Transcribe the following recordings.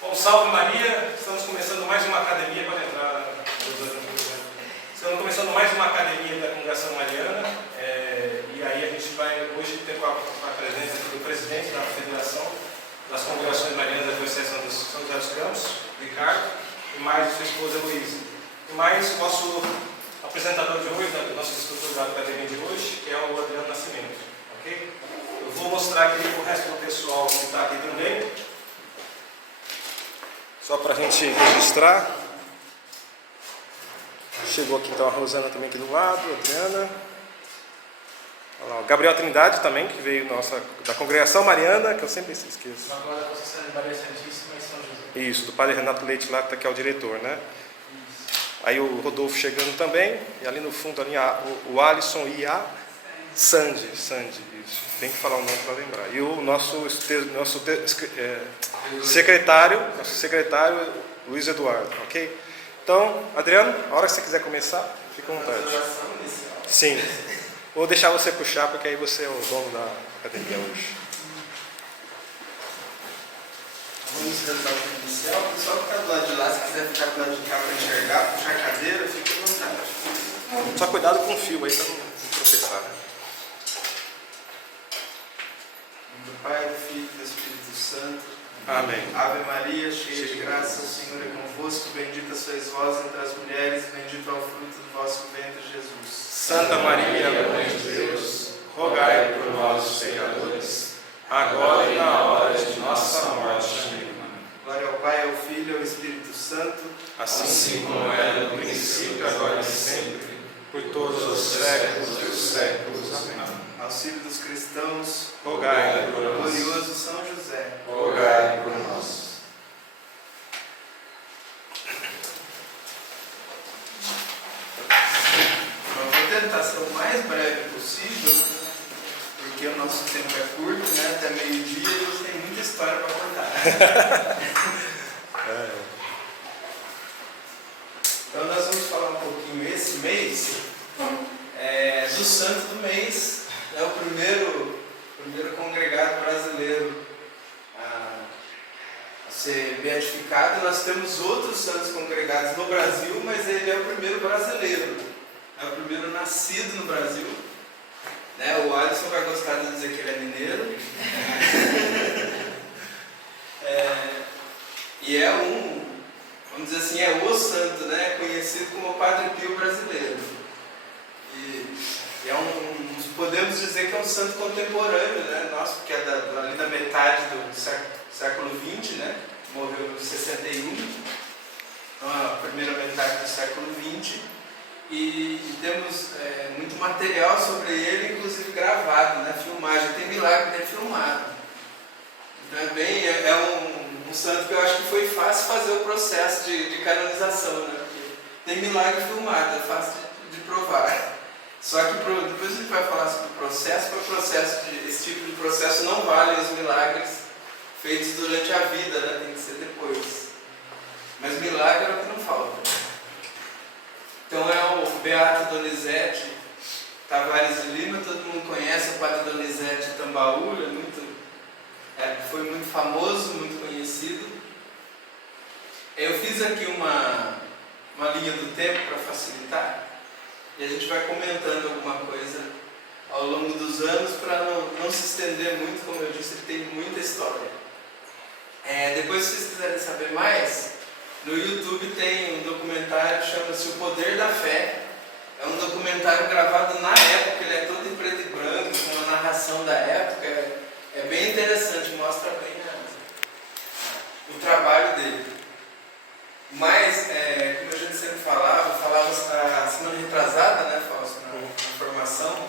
Bom, salve Maria, estamos começando mais uma academia, pode entrar. Estamos começando mais uma academia da Congregação Mariana, e aí a gente vai hoje ter a presença aqui do presidente da Federação das Congregações Marianas da Diocese de São José dos Campos, Ricardo, e mais sua esposa Luísa. E mais o nosso apresentador de hoje, nosso instrutor da academia de hoje, que é o Adriano Nascimento. Ok? Eu vou mostrar aqui o resto do pessoal que está aqui também, só para a gente registrar. Chegou aqui então a Rosana também aqui do lado, a Adriana. Olha lá, o Gabriel Trindade também, que veio da Congregação Mariana, que eu sempre esqueço. Agora da Conceição de Maria Santíssima e São José. Isso, do Padre Renato Leite lá, que é o diretor, né? Isso. Aí o Rodolfo chegando também, e ali no fundo ali, o Alisson e a Sandy, isso. Tem que falar o nome para lembrar. E o nosso secretário, Luiz Eduardo, ok? Então, Adriano, a hora que você quiser começar, fica à vontade. Sim. Vou deixar você puxar, porque aí você é o dono da academia hoje. Vamos cantar o inicial. O pessoal que está do lado de lá, se quiser ficar do lado de cá para enxergar, puxar a cadeira, fique à vontade. Só cuidado com o fio aí para não tropeçar. Né? Em nome do Pai, do Filho e do Espírito Santo. Amém. Ave Maria, cheia de graça, o Senhor é convosco. Bendita sois vós entre as mulheres, e bendito é o fruto do vosso ventre, Jesus. Santa Maria, Mãe de Deus, rogai por nós, os pecadores, agora e na hora de nossa morte. Amém. Glória ao Pai, ao Filho e ao Espírito Santo, assim como era no princípio, agora e sempre, por todos os séculos dos séculos. Amém. Auxílio dos cristãos, rogai por nós. Glorioso São José, rogai por nós. Vou tentar ser o mais breve possível, porque o nosso tempo é curto, né? Até meio-dia e a gente tem muita história para contar. Então nós vamos falar um pouquinho esse mês do santo do mês, é o primeiro congregado brasileiro a ser beatificado. Nós temos outros santos congregados no Brasil, mas ele é o primeiro brasileiro, é o primeiro nascido no Brasil. Né? O Alisson vai gostar de dizer que ele é mineiro. E vamos dizer assim, é o santo, né? Conhecido como o Padre Pio brasileiro. E é podemos dizer que é um santo contemporâneo, né? Nosso, porque é ali da metade do século XX, né? Morreu em 61, então a primeira metade do século XX. E temos muito material sobre ele, inclusive gravado, né? Filmagem, tem milagre dele filmado. Então é um santo que eu acho que foi fácil fazer o processo de canonização, né? Porque tem milagre filmado, é fácil de provar. Só que depois a gente vai falar sobre o processo, esse tipo de processo não vale os milagres feitos durante a vida, né? Tem que ser depois. Mas milagre é o que não falta. Então é o Beato Donizete Tavares de Lima, todo mundo conhece, o Padre Donizete Tambaúra, foi muito famoso, muito conhecido. Eu fiz aqui uma linha do tempo para facilitar, e a gente vai comentando alguma coisa ao longo dos anos para não se estender muito, como eu disse, tem muita história. Depois, se vocês quiserem saber mais, no YouTube tem um documentário que chama-se O Poder da Fé. É um documentário gravado na época, ele é todo em preto e branco, com uma narração da época. É bem interessante, mostra bem o trabalho dele. Mas, como a gente sempre falava a semana retrasada, né, Fausto, na formação,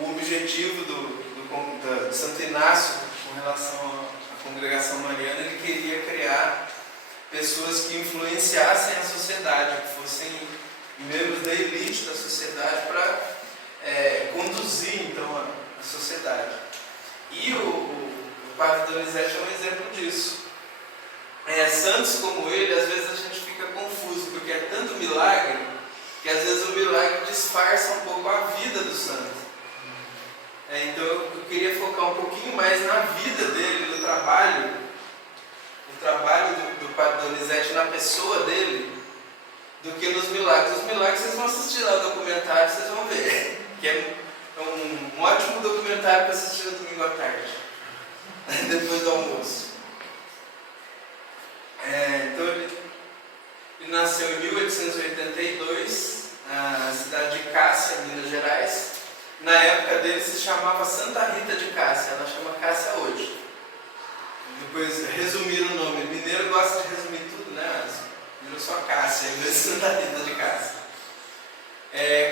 o objetivo do Santo Inácio com relação à congregação mariana, ele queria criar pessoas que influenciassem a sociedade, que fossem membros da elite da sociedade para conduzir então a sociedade. E o Padre Donizete é um exemplo disso. Santos como ele, às vezes a gente fica confuso, porque é tanto milagre que às vezes o milagre disfarça um pouco a vida do santo. Então eu queria focar um pouquinho mais na vida dele, no trabalho do Padre Donizete, na pessoa dele, do que nos milagres. Os milagres vocês vão assistir lá o documentário, vocês vão ver, que é um ótimo documentário para assistir no domingo à tarde, depois do almoço. Então ele nasceu em 1882, na cidade de Cássia, Minas Gerais. Na época dele se chamava Santa Rita de Cássia, ela chama Cássia hoje. Depois resumiram o nome. Mineiro gosta de resumir tudo, né? Virou só Cássia, em vez de Santa Rita de Cássia.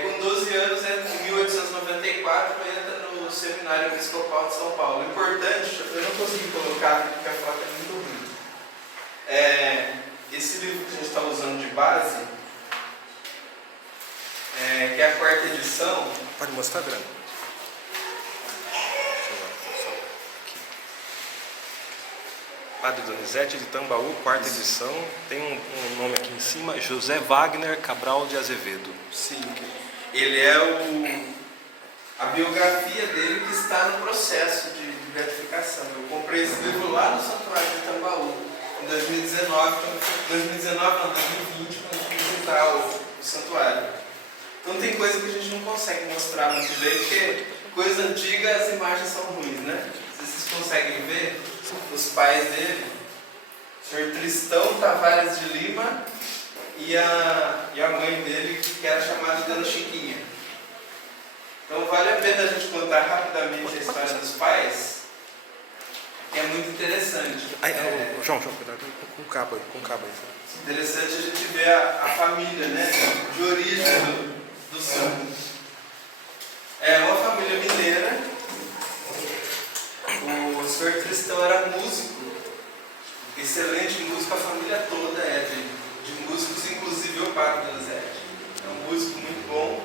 Com 12 anos, em 1894, entra no Seminário Episcopal de São Paulo. Importante, eu não consegui colocar aqui porque a foto é muito ruim. Esse livro que a gente está usando de base, que é a 4ª edição. Pode mostrar, Grande? Padre Donizete de Tambaú, 4ª edição. Tem um nome aqui em cima, José Wagner Cabral de Azevedo. Sim, ele é a biografia dele que está no processo de beatificação. Eu comprei esse livro lá no Santuário de Tambaú, em 2019, não, 2020, quando eu fui visitar o santuário. Então tem coisa que a gente não consegue mostrar muito bem, porque coisa antiga, as imagens são ruins, né? Vocês conseguem ver os pais dele, o senhor Tristão Tavares de Lima e a mãe dele, que era chamada de Dona Chiquinha. Então vale a pena a gente contar rapidamente a história dos pais, que é muito interessante. João, cuidado com o cabo aí. Interessante a gente ver a família, né, de origem do santo. É uma família mineira. O senhor Tristão era músico, excelente músico, a família toda é de músicos, inclusive o Padre Donizete. É um músico muito bom.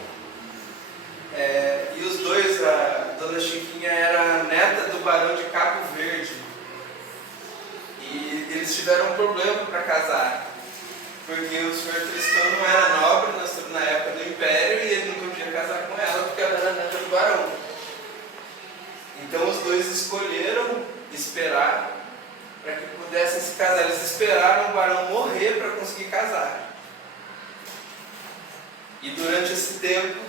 E os dois, a Dona Chiquinha era neta do Barão de Cabo Verde. E eles tiveram um problema para casar, porque o senhor Tristão não era nobre na época do Império e ele não podia casar com ela porque ela era neta do Barão. Então os dois escolheram esperar para que pudessem se casar. Eles esperaram o Barão morrer para conseguir casar. E durante esse tempo,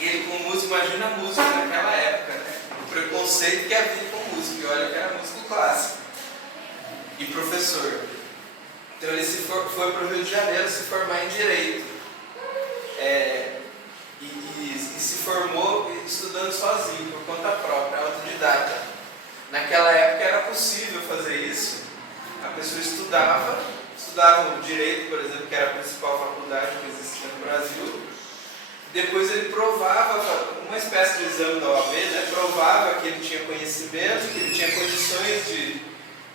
ele com música, imagina a música naquela época, né? O preconceito que havia com música, e olha que era músico clássico. E professor. Então ele foi para o Rio de Janeiro se formar em Direito. E se formou estudando sozinho, por conta própria, autodidata. Naquela época era possível fazer isso. A pessoa estudava o Direito, por exemplo, que era a principal faculdade que existia no Brasil. Depois ele provava, uma espécie de exame da OAB, né? Provava que ele tinha conhecimento, que ele tinha condições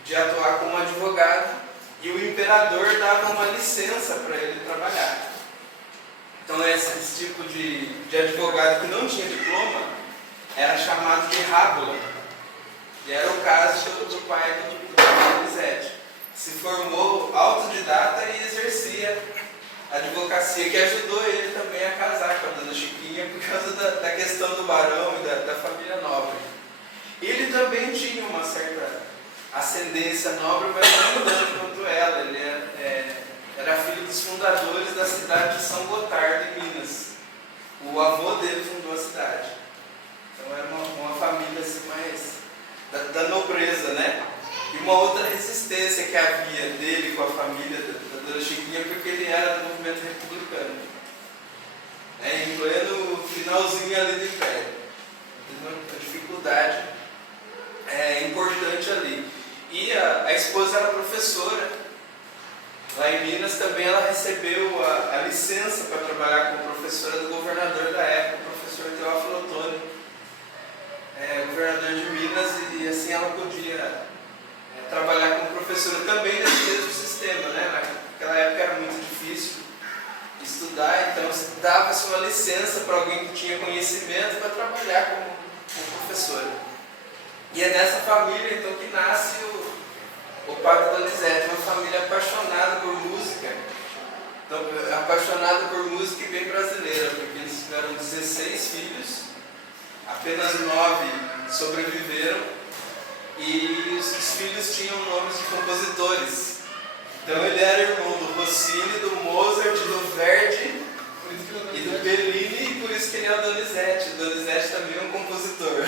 de atuar como advogado, e o imperador dava uma licença para ele trabalhar. Então esse tipo de advogado que não tinha diploma era chamado de rábula. E era o caso do pai do Donizete. Se formou autodidata e exercia a advocacia, que ajudou ele também a casar com a Dona Chiquinha por causa da questão do barão e da família nobre. Ele também tinha uma certa ascendência nobre, mas não tanto quanto ela. Ele era filho dos fundadores da cidade de São Gotardo, em Minas. O avô dele fundou a cidade. Então era uma família assim, mais da nobreza, né? E uma outra resistência que havia dele com a família da Dona Chiquinha, porque ele era do movimento republicano, em pleno finalzinho ali do Império. Uma dificuldade importante ali. E a esposa era professora. Lá em Minas também ela recebeu a licença para trabalhar como professora do governador da época, o professor Teófilo Otoni, governador de Minas, e assim ela podia trabalhar como professora também nesse mesmo sistema, né? Naquela época era muito difícil estudar, então dava-se uma licença para alguém que tinha conhecimento para trabalhar como professora. E é nessa família então que nasce o Padre Donizete, uma família apaixonada por música. Então, apaixonada por música e bem brasileira, porque eles tiveram 16 filhos, apenas 9 sobreviveram e os filhos tinham nomes de compositores. Então ele era irmão do Rossini, do Mozart, do Verdi e do Bellini, e por isso que ele é o Donizete. O Donizete também é um compositor.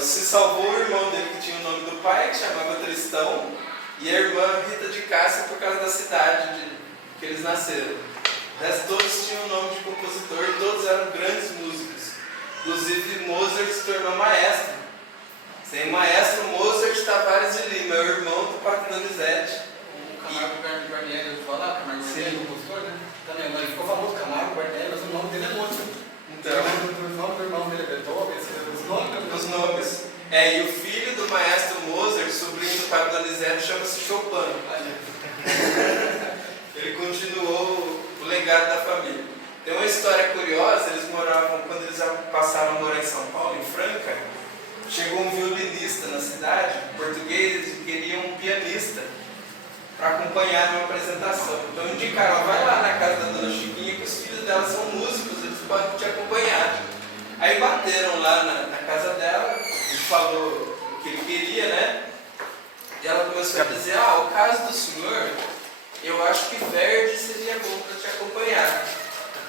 Se salvou o irmão dele que tinha o nome do pai, que chamava Tristão, e a irmã Rita de Cássia por causa da cidade que eles nasceram. O resto todos tinham o nome de compositor e todos eram grandes músicos. Inclusive Mozart se tornou maestro. Tem o maestro Mozart Tavares de Lima, é o irmão do Pato Donizete. O Camargo Guarnieri, eu vou falar, Camargo Guarnieri é compositor, né? Também, ele ficou famoso, Camargo Guarnieri, mas o nome dele é Mozart. Então, o nome do irmão dele é Beethoven, os nomes. E o filho do maestro Mozart, sobrinho do Pato Donizete, chama-se Chopin. Ele continuou o legado da família. Tem uma história curiosa, eles moravam, quando eles passaram a morar em São Paulo, em Franca, chegou um violinista na cidade, português, e queria um pianista para acompanhar numa apresentação. Então indicaram, vai lá na casa da dona Chiquinha, que os filhos dela são músicos, eles podem te acompanhar. Aí bateram lá na casa dela, ele falou o que ele queria, né? E ela começou a dizer, o caso do senhor, eu acho que Verdi seria bom para te acompanhar.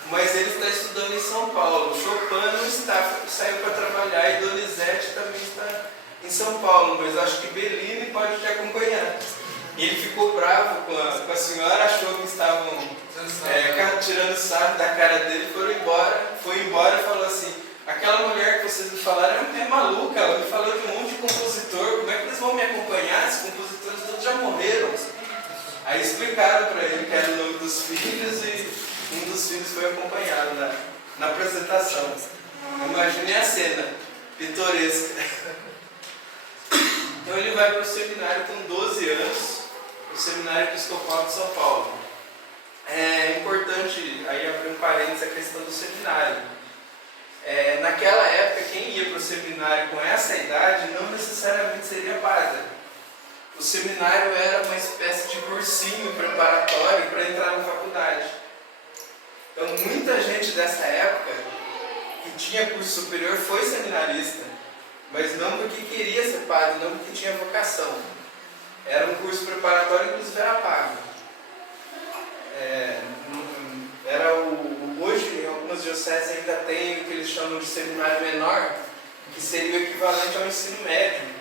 Mas ele está estudando em São Paulo. Chopin não está, saiu para trabalhar e Donizete também está em São Paulo, mas acho que Bellini pode te acompanhar. E ele ficou bravo com a senhora, achou que estavam tirando sarro da cara dele, foi embora e falou assim, aquela mulher que vocês me falaram é maluca, ela me falou de um monte de compositor, como é que eles vão me acompanhar? Esses compositores todos já morreram. Aí explicaram para ele que era o nome dos filhos e um dos filhos foi acompanhado na apresentação. Imagine a cena pitoresca. Então ele vai para o seminário com 12 anos, o Seminário Episcopal de São Paulo. É importante, aí abrir um parênteses, a questão do seminário. Naquela época, quem ia para o seminário com essa idade não necessariamente seria padre. O seminário era uma espécie de cursinho preparatório para entrar na faculdade. Então, muita gente dessa época que tinha curso superior foi seminarista, mas não porque queria ser padre, não porque tinha vocação. Era um curso preparatório, inclusive era pago. Hoje, em algumas dioceses ainda tem o que eles chamam de seminário menor, que seria o equivalente ao ensino médio.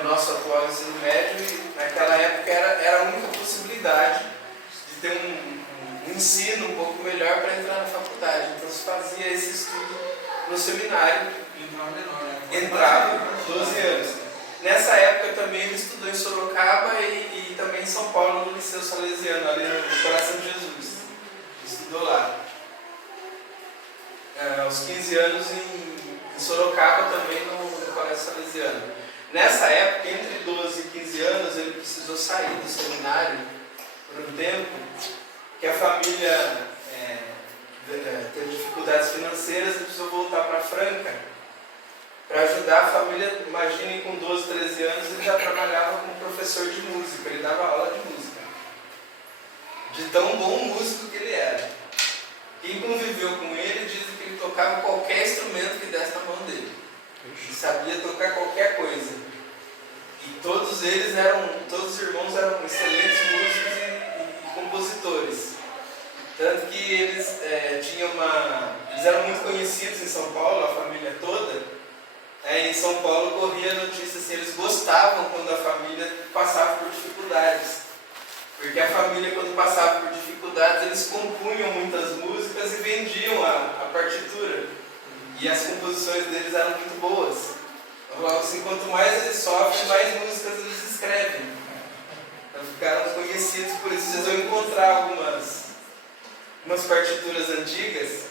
O nosso atual ensino médio, naquela época era a única possibilidade de ter um ensino um pouco melhor para entrar na faculdade. Então se fazia esse estudo no seminário. Entrava 12 anos. Nessa época também ele estudou em Sorocaba e também em São Paulo, no Liceu Salesiano, ali no Coração de Jesus. Estudou lá. Aos 15 anos em Sorocaba também no Colégio Salesiano. Nessa época, entre 12 e 15 anos, ele precisou sair do seminário por um tempo, que a família teve dificuldades financeiras e precisou voltar para Franca para ajudar a família. Imaginem, com 12, 13 anos, ele já trabalhava como professor de música, ele dava aula de música. De tão bom músico que ele era. Quem conviveu com ele diz que ele tocava qualquer instrumento que desse na mão dele. Ele sabia tocar qualquer coisa. E todos os irmãos eram excelentes músicos e compositores. Tanto que eles eram muito conhecidos em São Paulo, a família toda. Em São Paulo corria a notícia assim, eles gostavam quando a família passava por dificuldades. Porque a família, quando passava por dificuldades, eles compunham muitas músicas e vendiam a partitura. E as composições deles eram muito boas. Então, assim, quanto mais eles sofrem, mais músicas eles escrevem. Então, ficaram conhecidos por isso. Vocês vão encontrar algumas partituras antigas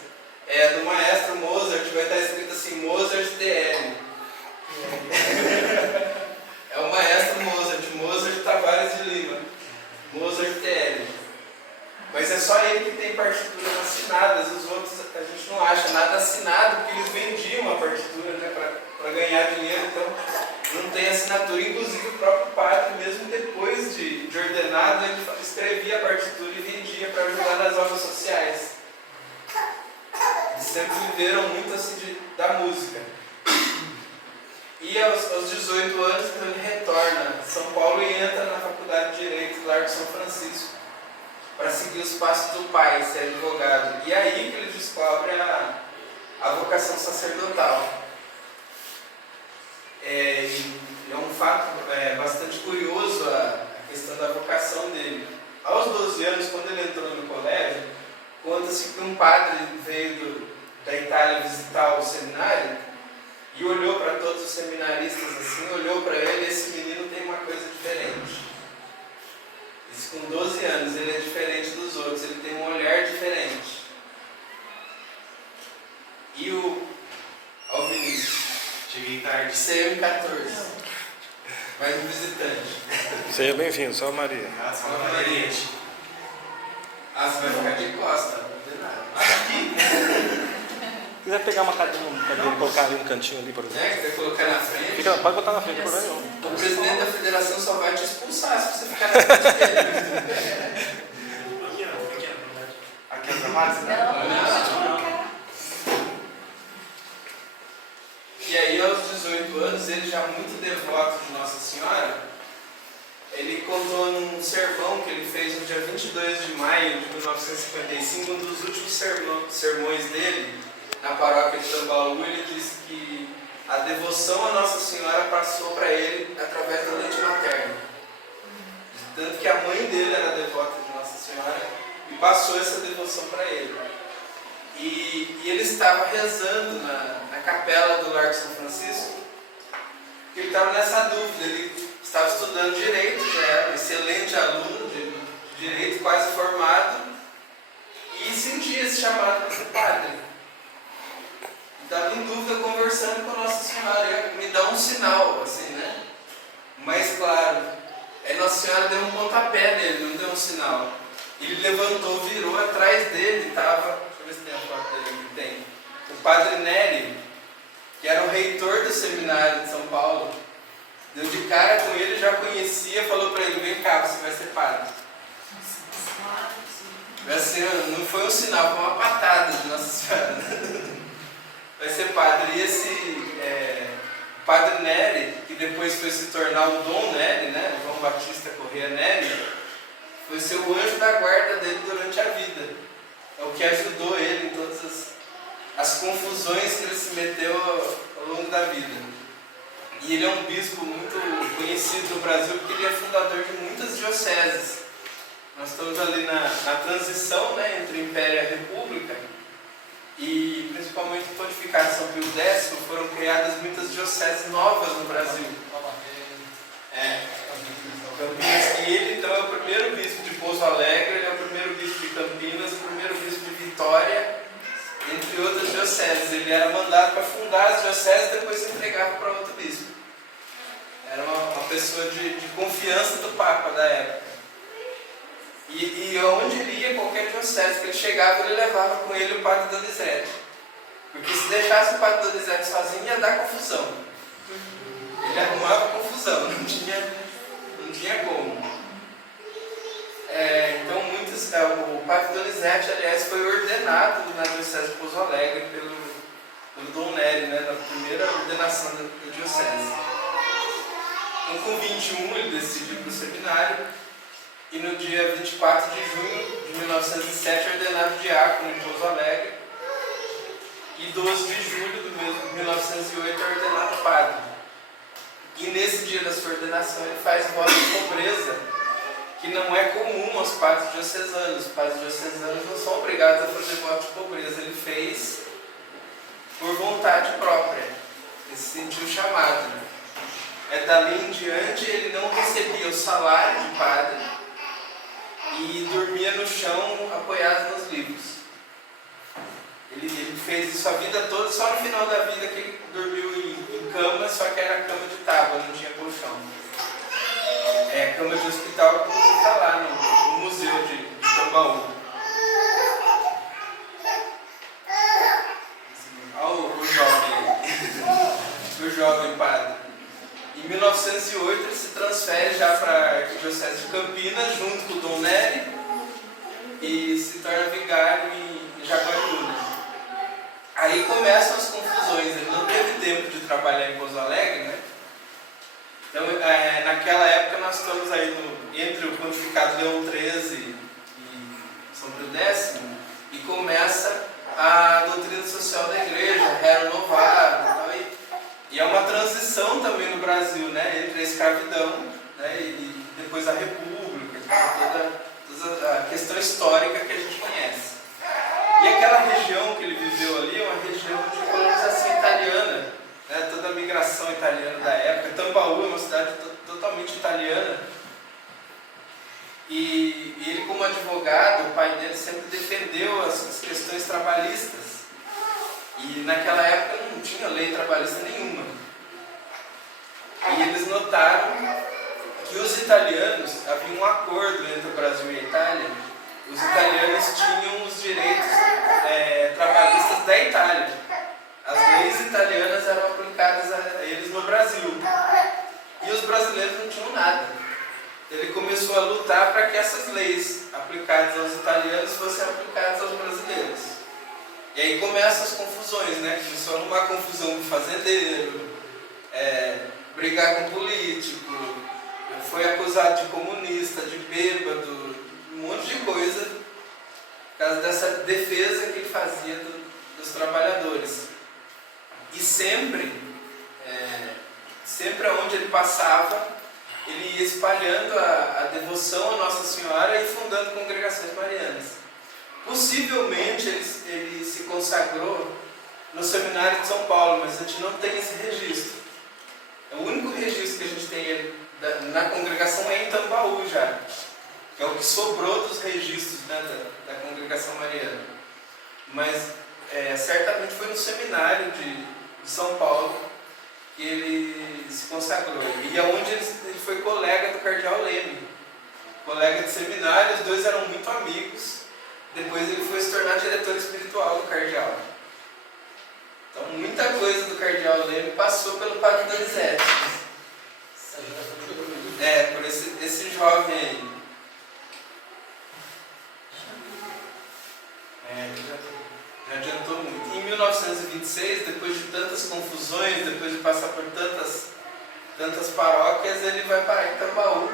do maestro Mozart, vai estar escrito assim, Mozart DL. É o maestro Mozart Tavares de Lima. Mozart TL. Mas é só ele que tem partituras assinadas, os outros a gente não acha nada assinado, porque eles vendiam a partitura, para ganhar dinheiro, então não tem assinatura. Inclusive o próprio padre, mesmo depois de ordenado, ele escrevia a partitura e vendia para ajudar nas obras sociais. Eles sempre viveram muito assim da música. E aos 18 anos, então, ele retorna a São Paulo e entra na Faculdade de Direito do Largo São Francisco para seguir os passos do pai, ser advogado. E é aí que ele descobre a vocação sacerdotal. É um fato bastante curioso a questão da vocação dele. Aos 12 anos, quando ele entrou no colégio, conta-se que um padre veio da Itália visitar o seminário e olhou para todos os seminaristas assim, olhou para ele e esse menino tem uma coisa diferente. Isso com 12 anos, ele é diferente dos outros, ele tem um olhar diferente. E o Vinícius? Cheguei tarde. CM14. Mais um visitante. Seja bem-vindo, Salve Maria. Ah, Salve Maria. Você vai ficar de costa, não tem nada. Se quiser pegar uma cadeira e colocar ali no cantinho ali, por exemplo. Quer colocar na frente? Pode botar na frente, não tem problema nenhum. O presidente da federação só vai te expulsar se você ficar na frente dele. Aqui é a Damares, né? E aí, aos 18 anos, ele já muito devoto de Nossa Senhora, ele contou num sermão que ele fez no dia 22 de maio de 1955, um dos últimos sermões dele, na paróquia de Tambaú. Ele disse que a devoção a Nossa Senhora passou para ele através do leite materno. Tanto que a mãe dele era devota de Nossa Senhora e passou essa devoção para ele. E ele estava rezando na capela do Largo São Francisco, porque ele estava nessa dúvida. Ele estava estudando Direito, já era um excelente aluno de Direito, quase formado, e sentia esse chamado para ser padre. Estava em dúvida, conversando com Nossa Senhora, me dá um sinal, assim, né? Mas claro, aí Nossa Senhora deu um pontapé nele, não deu um sinal. Ele levantou, virou, atrás dele estava, deixa eu ver se tem a foto dele aqui, tem, o padre Nery, que era o reitor do seminário de São Paulo. Deu de cara com ele, já conhecia, falou para ele: vem cá, você vai ser padre. Assim, não foi um sinal, foi uma patada de Nossa Senhora. Vai ser padre. E esse padre Nery, que depois foi se tornar o Dom Nery, né? João Batista Corrêa Nery, foi ser o anjo da guarda dele durante a vida. É o que ajudou ele em todas as confusões que ele se meteu ao longo da vida. E ele é um bispo muito conhecido no Brasil porque ele é fundador de muitas dioceses. Nós estamos ali na transição, né, entre o Império e a República, e principalmente com a pontificação Pio X foram criadas muitas dioceses novas no Brasil. Campinas, e ele então é o primeiro bispo de Pouso Alegre, ele é o primeiro bispo de Campinas, o primeiro bispo de Vitória, entre outras dioceses. Ele era mandado para fundar as dioceses e depois se entregava para outro bispo. Era uma pessoa de confiança do Papa da época. E onde ele ia, qualquer diocese que ele chegava, ele levava com ele o padre Donizete. Porque se deixasse o padre Donizete sozinho, ia dar confusão. Ele arrumava confusão, não tinha como. Então, o padre Donizete, aliás, foi ordenado na diocese de Pouso Alegre pelo Dom Nery, né, na primeira ordenação da diocese. Então, com 21, ele decidiu ir para o seminário. E no dia 24 de junho de 1907, ordenado diácono em Pouso Alegre. E 12 de julho de 1908, ordenado padre. E nesse dia da sua ordenação, ele faz voto de pobreza, que não é comum aos padres diocesanos. Os padres diocesanos não são obrigados a fazer voto de pobreza. Ele fez por vontade própria. Ele se sentiu chamado. Dali em diante, ele não recebia o salário de padre e dormia no chão apoiado nos livros. Ele fez isso a vida toda, só no final da vida que ele dormiu em cama, só que era cama de tábua, não tinha colchão. Cama de hospital, que está lá no museu de Tambaú. Olha o jovem, o jovem padre. Em 1908 ele se transfere já para a Arquidiocese de Campinas, junto com o Dom Nery, e se torna vigário em Jaguariúna. Aí começam as confusões. Ele não teve tempo de trabalhar em Pouso Alegre, né? Então, naquela época nós estamos aí entre o Pontificado Leão XIII e São Pio X, e começa a doutrina social da igreja, renovada e tal. E é uma transição também no Brasil, né? Entre a escravidão, né? E depois a república, toda a questão histórica que a gente conhece. E aquela região que ele viveu ali é uma região de colonização italiana, né? Toda a migração italiana da época. Tambaú é uma cidade totalmente italiana. E ele, como advogado, o pai dele sempre defendeu as questões trabalhistas. E naquela época não tinha lei trabalhista nenhuma. E eles notaram que os italianos, havia um acordo entre o Brasil e a Itália, os italianos tinham os direitos trabalhistas da Itália. As leis italianas eram aplicadas a eles no Brasil. E os brasileiros não tinham nada. Ele começou a lutar para que essas leis aplicadas aos italianos fossem aplicadas aos brasileiros. E aí começam as confusões, né? Começou uma confusão com fazendeiro, brigar com político, foi acusado de comunista, de bêbado, um monte de coisa, por causa dessa defesa que ele fazia dos trabalhadores. E sempre onde ele passava, ele ia espalhando a devoção a Nossa Senhora e fundando congregações marianas. Possivelmente ele se consagrou no Seminário de São Paulo, mas a gente não tem esse registro. O único registro que a gente tem na congregação é em Tambaú já, que é o que sobrou dos registros, né, da congregação mariana. Mas certamente foi no Seminário de São Paulo que ele se consagrou. E é onde ele foi colega do cardeal Leme, colega de seminário, os dois eram muito amigos. Depois ele foi se tornar diretor espiritual do cardeal. Então muita coisa do cardeal Leme passou pelo padre Donizete. Por esse jovem aí. Já adiantou muito. Em 1926, depois de tantas confusões, depois de passar por tantas paróquias, ele vai parar em Tambaú,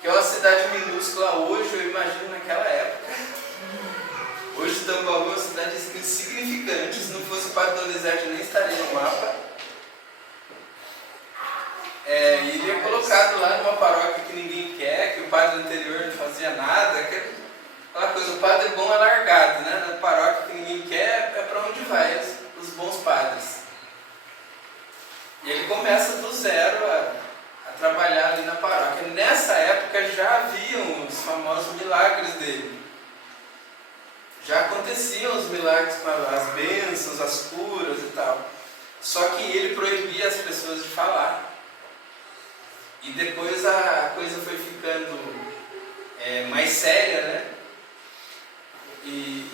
que é uma cidade minúscula hoje, eu imagino naquela época. Hoje Tambaú é uma cidade insignificante, se não fosse o padre Donizete nem estaria no mapa. E ele é colocado lá numa paróquia que ninguém quer, que o padre anterior não fazia nada, aquela coisa, o padre bom é largado, né? Na paróquia que ninguém quer, é para onde vai os bons padres. E ele começa do zero a trabalhar ali na paróquia. Nessa época já haviam os famosos milagres dele. Já aconteciam os milagres com as bênçãos, as curas e tal. Só que ele proibia as pessoas de falar. E depois a coisa foi ficando mais séria, né? E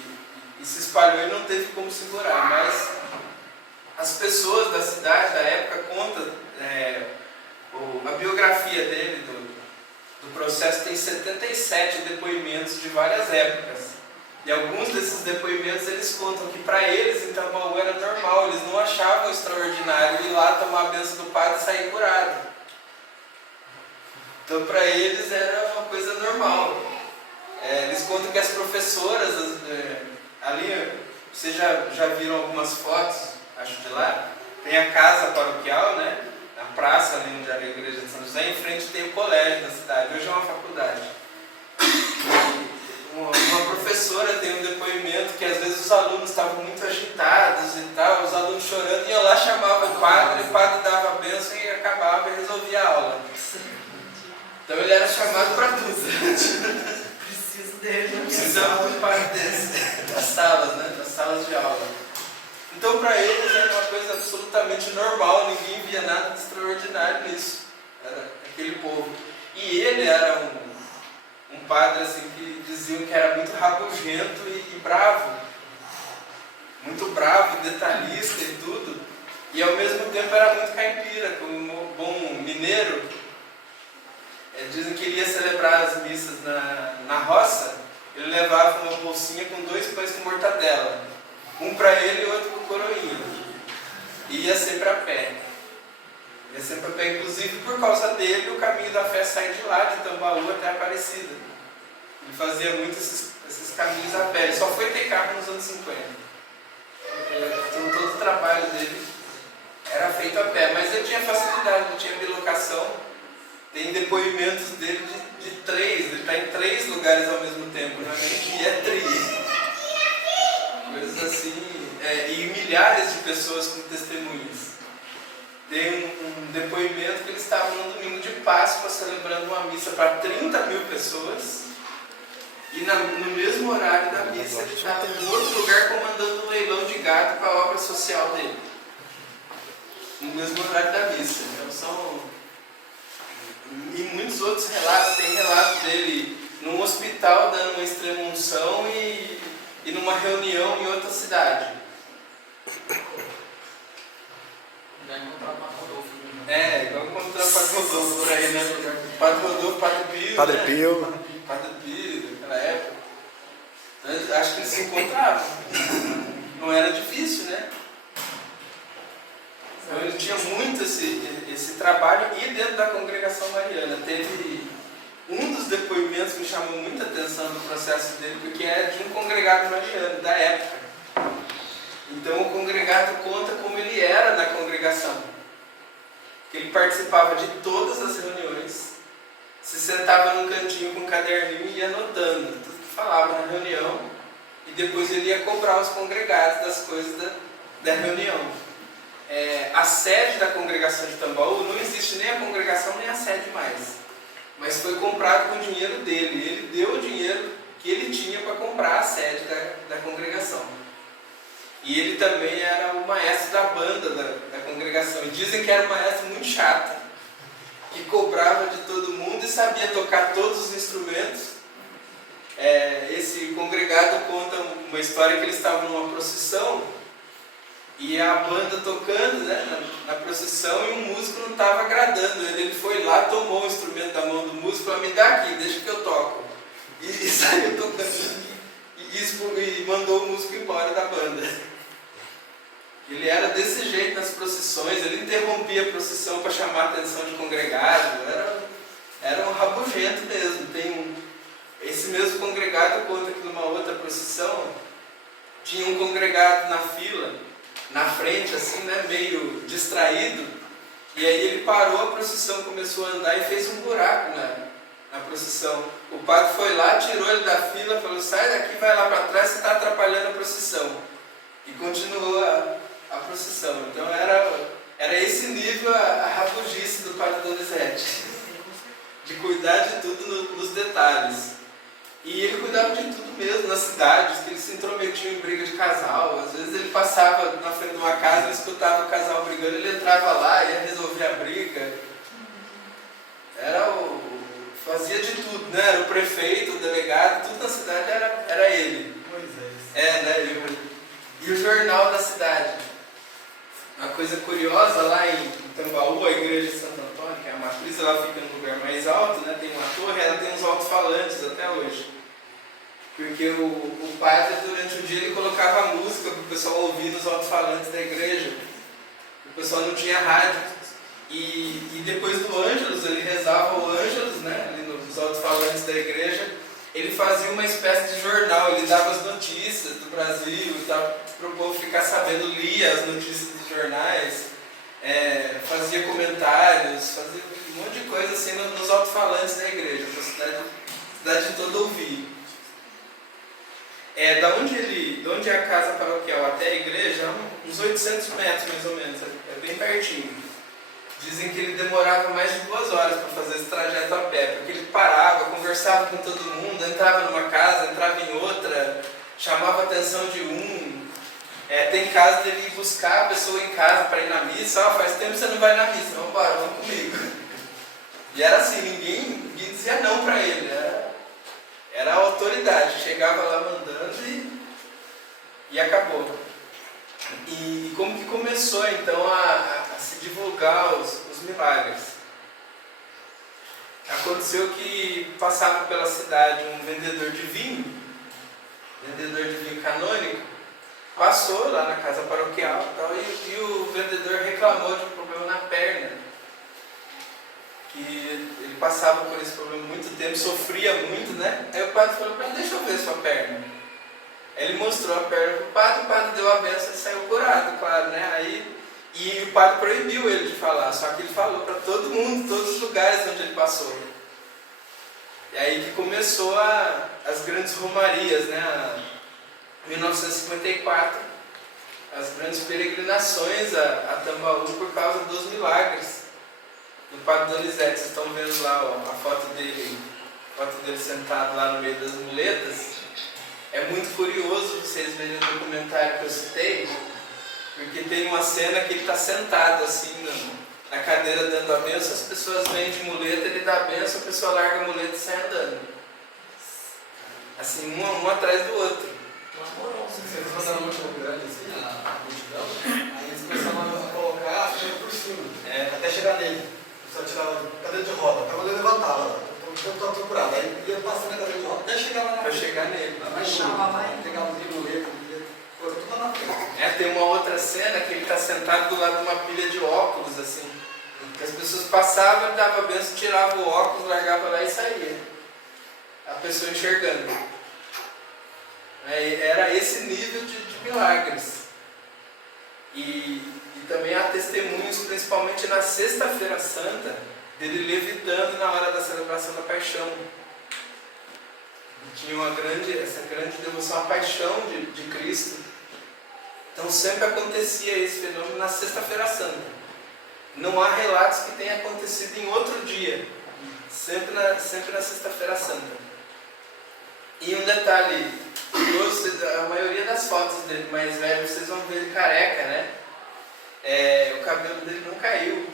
se espalhou e não teve como segurar. Mas as pessoas da cidade, da época, contam, a biografia dele, do processo, tem 77 depoimentos de várias épocas. E alguns desses depoimentos eles contam que para eles em Tambaú era normal, eles não achavam extraordinário ir lá tomar a bênção do padre e sair curado. Então para eles era uma coisa normal. Eles contam que as professoras ali, vocês já viram algumas fotos, acho de lá, tem a casa paroquial, né? Na praça ali onde era a igreja de São José, em frente tem o colégio da cidade, hoje é uma faculdade. Uma professora tem um depoimento que às vezes os alunos estavam muito agitados e tal, os alunos chorando, iam lá, chamavam o padre dava a bênção e acabava e resolvia a aula. Então ele era chamado para tudo. Preciso dele. Precisava de um padre desse, das salas de aula. Então para eles era uma coisa absolutamente normal, ninguém via nada de extraordinário nisso. Era aquele povo. E ele era um padre assim, que diziam que era muito rabugento e bravo. Muito bravo, detalhista e tudo. E ao mesmo tempo era muito caipira, como um bom mineiro. Dizem que ele ia celebrar as missas na roça, ele levava uma bolsinha com 2 pães com mortadela. Um para ele e outro para o coroinha. E ia sempre causa dele, o caminho da fé sai de lá, de Tambaú até Aparecida. Ele fazia muito esses caminhos a pé. Ele só foi ter carro nos anos 50. Então todo o trabalho dele era feito a pé. Mas ele tinha facilidade, ele tinha bilocação. Tem depoimentos dele de 3. Ele está em 3 lugares ao mesmo tempo. Não é nem que é tri. Coisas assim. E milhares de pessoas com testemunhas. Tem um depoimento que eles estavam no domingo de Páscoa celebrando uma missa para 30 mil pessoas e no mesmo horário da missa ele estava em outro lugar comandando um leilão de gado para a obra social dele. No mesmo horário da missa. Então e muitos outros relatos, tem relatos dele num hospital dando uma extrema-unção e numa reunião em outra cidade. Igual encontrar o Padre Rodolfo por aí, né? Padre Rodolfo, Padre Pio. Padre né? Pio. Padre Pio, naquela época. Então, acho que eles se encontravam. Não era difícil, né? Então ele tinha muito esse trabalho e dentro da congregação mariana. Teve um dos depoimentos que me chamou muita atenção no processo dele, porque é de um congregado mariano da época. Então o congregado conta como ele era na congregação. Ele participava de todas as reuniões, se sentava num cantinho com um caderninho e ia anotando tudo que falava na reunião, e depois ele ia cobrar os congregados das coisas da reunião. A sede da congregação de Tambaú, não existe nem a congregação nem a sede mais, mas foi comprado com o dinheiro dele. Ele deu o dinheiro que ele tinha para comprar a sede da congregação. E ele também era o maestro da banda da congregação. E dizem que era um maestro muito chato, que cobrava de todo mundo e sabia tocar todos os instrumentos. Esse congregado conta uma história que eles estavam numa procissão e a banda tocando, né, na procissão, e um músico não estava agradando ele. Ele foi lá, tomou o instrumento da mão do músico e falou: me dá aqui, deixa que eu toco. E saiu tocando e mandou o músico embora da banda. Ele era desse jeito nas procissões, ele interrompia a procissão para chamar a atenção de congregado, era um rabugento mesmo. Esse mesmo congregado conta que numa outra procissão tinha um congregado na fila, na frente, assim, né, meio distraído, e aí ele parou a procissão, começou a andar e fez um buraco na procissão. O padre foi lá, tirou ele da fila, falou: sai daqui, vai lá para trás, você está atrapalhando a procissão. E continuou a procissão. Então era esse nível a rabugice do padre Donizete, de cuidar de tudo nos detalhes. E ele cuidava de tudo mesmo, nas cidades, que eles se intrometiam em briga de casal. Às vezes ele passava na frente de uma casa, ele escutava o casal brigando, ele entrava lá, ia resolver a briga. Fazia de tudo, né? Era o prefeito, o delegado, tudo na cidade era ele. Né? E o jornal da cidade. Uma coisa curiosa, lá em Tambaú, a igreja de Santo Antônio, que é a matriz, ela fica num lugar mais alto, né? Tem uma torre, ela tem uns alto-falantes até hoje. Porque o padre, durante o dia, ele colocava música para o pessoal ouvir nos alto-falantes da igreja. O pessoal não tinha rádio. E depois do Ângelus, ele rezava o Ângelus, né? Ali nos alto-falantes da igreja. Ele fazia uma espécie de jornal, ele dava as notícias do Brasil, para o povo ficar sabendo, lia as notícias dos jornais, fazia comentários, fazia um monte de coisa assim nos alto-falantes da igreja, para a cidade toda ouvir. Da onde é a casa paroquial até a igreja, uns 800 metros mais ou menos, é bem pertinho. Dizem que ele demorava mais de 2 horas para fazer esse trajeto a pé, porque ele parava, conversava com todo mundo, entrava numa casa, entrava em outra, chamava a atenção de um. Tem caso dele ir buscar a pessoa em casa para ir na missa. Faz tempo que você não vai na missa, vamos embora, vamos comigo. E era assim, ninguém dizia não para ele, era a autoridade, chegava lá mandando e acabou. E como que começou então a se divulgar os milagres? Aconteceu que passava pela cidade um vendedor de vinho canônico, passou lá na casa paroquial e o vendedor reclamou de um problema na perna. passava por esse problema há muito tempo, sofria muito, né? Aí o padre falou para ele, deixa eu ver sua perna. Aí ele mostrou a perna para o padre deu a benção e saiu curado, claro, né? E o padre proibiu ele de falar, só que ele falou para todo mundo, todos os lugares onde ele passou. E aí que começou as grandes romarias, né? 1954, as grandes peregrinações a Tambaú por causa dos milagres do Padre Donizete. Vocês estão vendo lá ó, a foto dele sentado lá no meio das muletas. É muito curioso vocês verem o documentário que eu citei, porque tem uma cena que ele está sentado assim na cadeira dando a benção, as pessoas vêm de muleta, ele dá a benção, a pessoa larga a muleta e sai andando. Assim, um atrás do outro. Vocês mandaram muito grande assim, a multidão, aí eles começaram a colocar a frente por cima, até chegar nele. Só tirava a cadeira de roda, quando ele levantava, eu procurado, aí ia passando a cadeira de roda até chegar lá na frente. Chegar nele. Pegava um muleta, coisa tudo lá na frente. Tem uma outra cena que ele está sentado do lado de uma pilha de óculos, assim. Que as pessoas passavam, ele dava a benção, tirava o óculos, largava lá e saía. A pessoa enxergando. Era esse nível de milagres. E também há testemunhos, principalmente na Sexta-feira Santa, dele levitando na hora da celebração da Paixão. Tinha essa grande devoção à Paixão de Cristo. Então sempre acontecia esse fenômeno na Sexta-feira Santa. Não há relatos que tenha acontecido em outro dia. Sempre na Sexta-feira Santa. E um detalhe curioso, a maioria das fotos dele mais velho, vocês vão ver ele careca, né? O cabelo dele não caiu.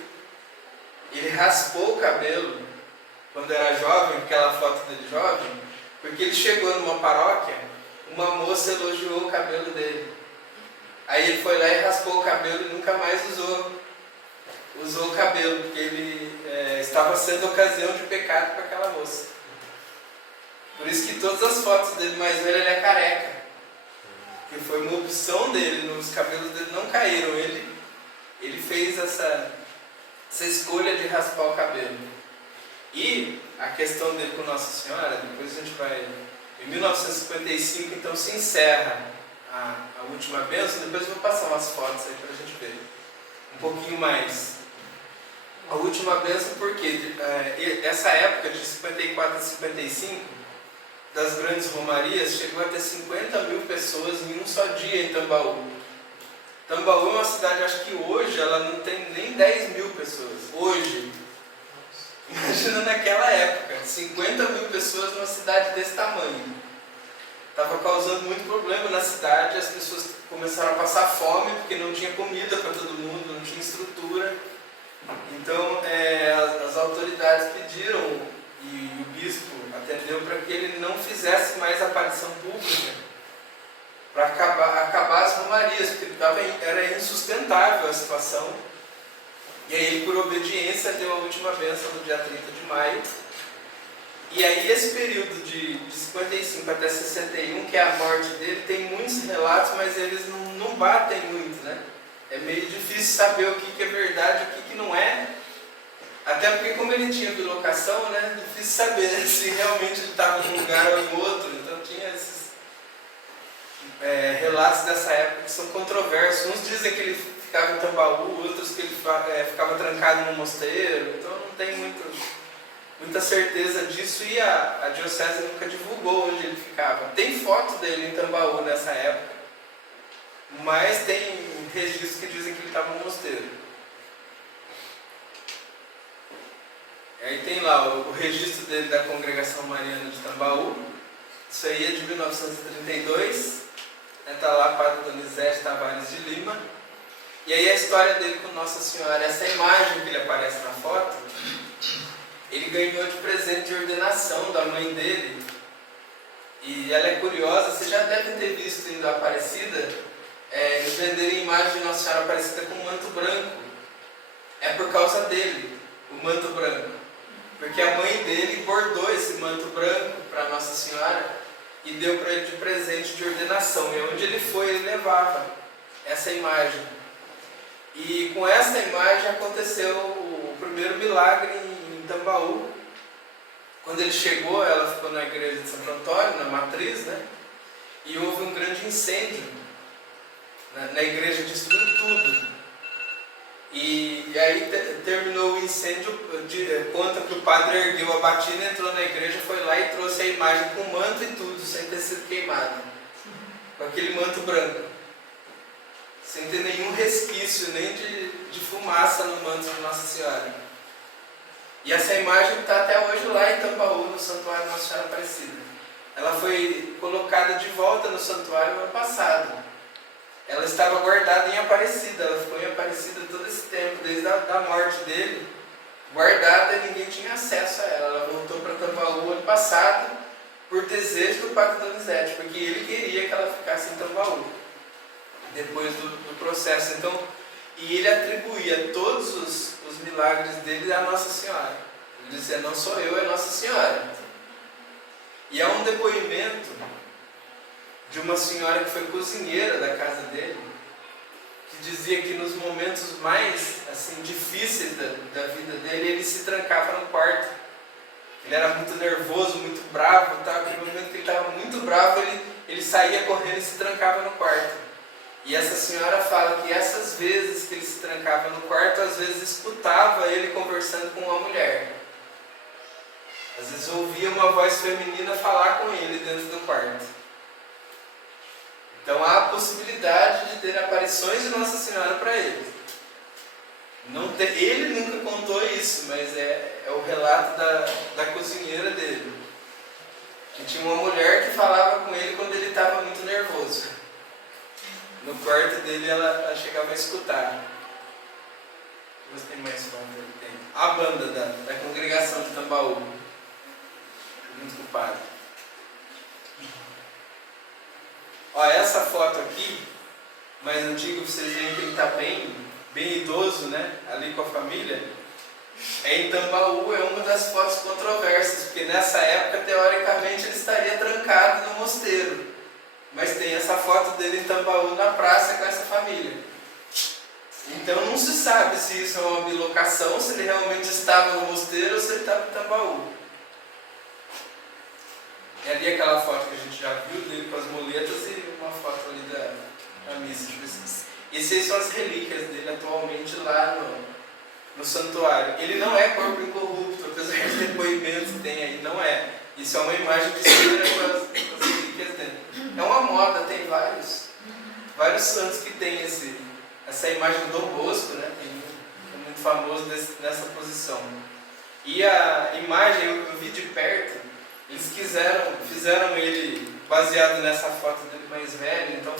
Ele raspou o cabelo quando era jovem, aquela foto dele jovem, porque ele chegou numa paróquia, uma moça elogiou o cabelo dele. Aí ele foi lá e raspou o cabelo e nunca mais usou o cabelo, porque ele estava sendo ocasião de pecado para aquela moça. Por isso que todas as fotos dele mais velho ele é careca. Que foi uma opção dele, os cabelos dele não caíram. Ele fez essa escolha de raspar o cabelo. E a questão dele com Nossa Senhora, depois a gente vai... Em 1955, então, se encerra a última bênção. Depois eu vou passar umas fotos aí para a gente ver um pouquinho mais. A última bênção, porque essa época de 54 a 55, das grandes romarias, chegou a ter 50 mil pessoas em um só dia em Tambaú. Tambaú é uma cidade, acho que hoje, ela não tem nem 10 mil pessoas. Hoje. Imagina naquela época, 50 mil pessoas numa cidade desse tamanho. Estava causando muito problema na cidade, as pessoas começaram a passar fome, porque não tinha comida para todo mundo, não tinha estrutura. Então, as autoridades pediram, e o bispo atendeu para que ele não fizesse mais aparição pública, para acabar as romarias, porque era insustentável a situação. E aí ele, por obediência, deu a última bênção no dia 30 de maio. E aí esse período de 55 até 61, que é a morte dele, tem muitos relatos, mas eles não batem muito, né? É meio difícil saber o que é verdade e o que não é. Até porque como ele tinha bilocação, né? Difícil saber se realmente ele estava num lugar ou em outro. Então tinha esses relatos dessa época que são controversos. Uns dizem que ele ficava em Tambaú, outros que ele ficava trancado num mosteiro. Então não tem muita certeza disso, e a diocese nunca divulgou onde ele ficava. Tem foto dele em Tambaú nessa época, mas tem registros que dizem que ele estava no mosteiro. E aí tem lá o registro dele da Congregação Mariana de Tambaú. Isso aí é de 1932. Está lá Padre Donizete Tavares de Lima. E aí a história dele com Nossa Senhora, essa imagem que ele aparece na foto, ele ganhou de presente de ordenação da mãe dele. E ela é curiosa, vocês já devem ter visto indo à Aparecida, eles venderem imagem de Nossa Senhora Aparecida com manto branco. É por causa dele, o manto branco. Porque a mãe dele bordou esse manto branco para Nossa Senhora e deu para ele de presente de ordenação. E onde ele foi, ele levava essa imagem. E com essa imagem aconteceu o primeiro milagre em Tambaú, Quando ele chegou, ela ficou na igreja de Santo Antônio, na matriz, né? E houve um grande incêndio na igreja, destruiu tudo. E aí terminou o incêndio, conta que o padre ergueu a batina, entrou na igreja, foi lá e trouxe a imagem com manto e tudo, sem ter sido queimado. Com aquele manto branco. Sem ter nenhum resquício, nem de fumaça no manto de Nossa Senhora. E essa imagem está até hoje lá em Tambaú, no Santuário Nossa Senhora Aparecida. Ela foi colocada de volta no santuário no ano passado. Ela estava guardada em Aparecida, ela ficou em Aparecida todo esse tempo, desde a morte dele, guardada e ninguém tinha acesso a ela. Ela voltou para Tambaú ano passado, por desejo do Padre Donizete, porque ele queria que ela ficasse em Tambaú, depois do processo. Então, e ele atribuía todos os milagres dele à Nossa Senhora. Ele dizia, não sou eu, é Nossa Senhora. E há um depoimento de uma senhora que foi cozinheira da casa dele, que dizia que nos momentos mais assim, difíceis da vida dele, ele se trancava no quarto. Ele era muito nervoso, muito bravo, tá? No momento que ele estava muito bravo, ele saía correndo e se trancava no quarto. E essa senhora fala que essas vezes que ele se trancava no quarto, às vezes escutava ele conversando com uma mulher. Às vezes ouvia uma voz feminina falar com ele dentro do quarto. Então há a possibilidade de ter aparições de Nossa Senhora para ele. Ele nunca contou isso, mas é o relato da cozinheira dele. Que tinha uma mulher que falava com ele quando ele estava muito nervoso. No quarto dele ela chegava a escutar. Você tem mais foto? Tem. A banda da congregação de Tambaú. Junto com o padre. Ó, essa foto aqui, mais antiga, vocês veem que ele está bem idoso, né? Ali com a família. É em Tambaú, é uma das fotos controversas, porque nessa época, teoricamente, ele estaria trancado no mosteiro. Mas tem essa foto dele em Tambaú na praça com essa família. Então não se sabe se isso é uma bilocação, se ele realmente estava no mosteiro ou se ele estava em Tambaú. É ali aquela foto que a gente já viu dele com as muletas e uma foto ali da missa. Essas são as relíquias dele atualmente lá no santuário. Ele não é corpo incorrupto, apesar dos depoimentos que tem aí, não é. Isso é uma imagem que segura com as relíquias dele. É uma moda, tem vários santos que tem essa imagem do Dom Bosco, né? É muito famoso nessa posição. E a imagem, eu vi de perto, eles fizeram ele baseado nessa foto dele mais velho, então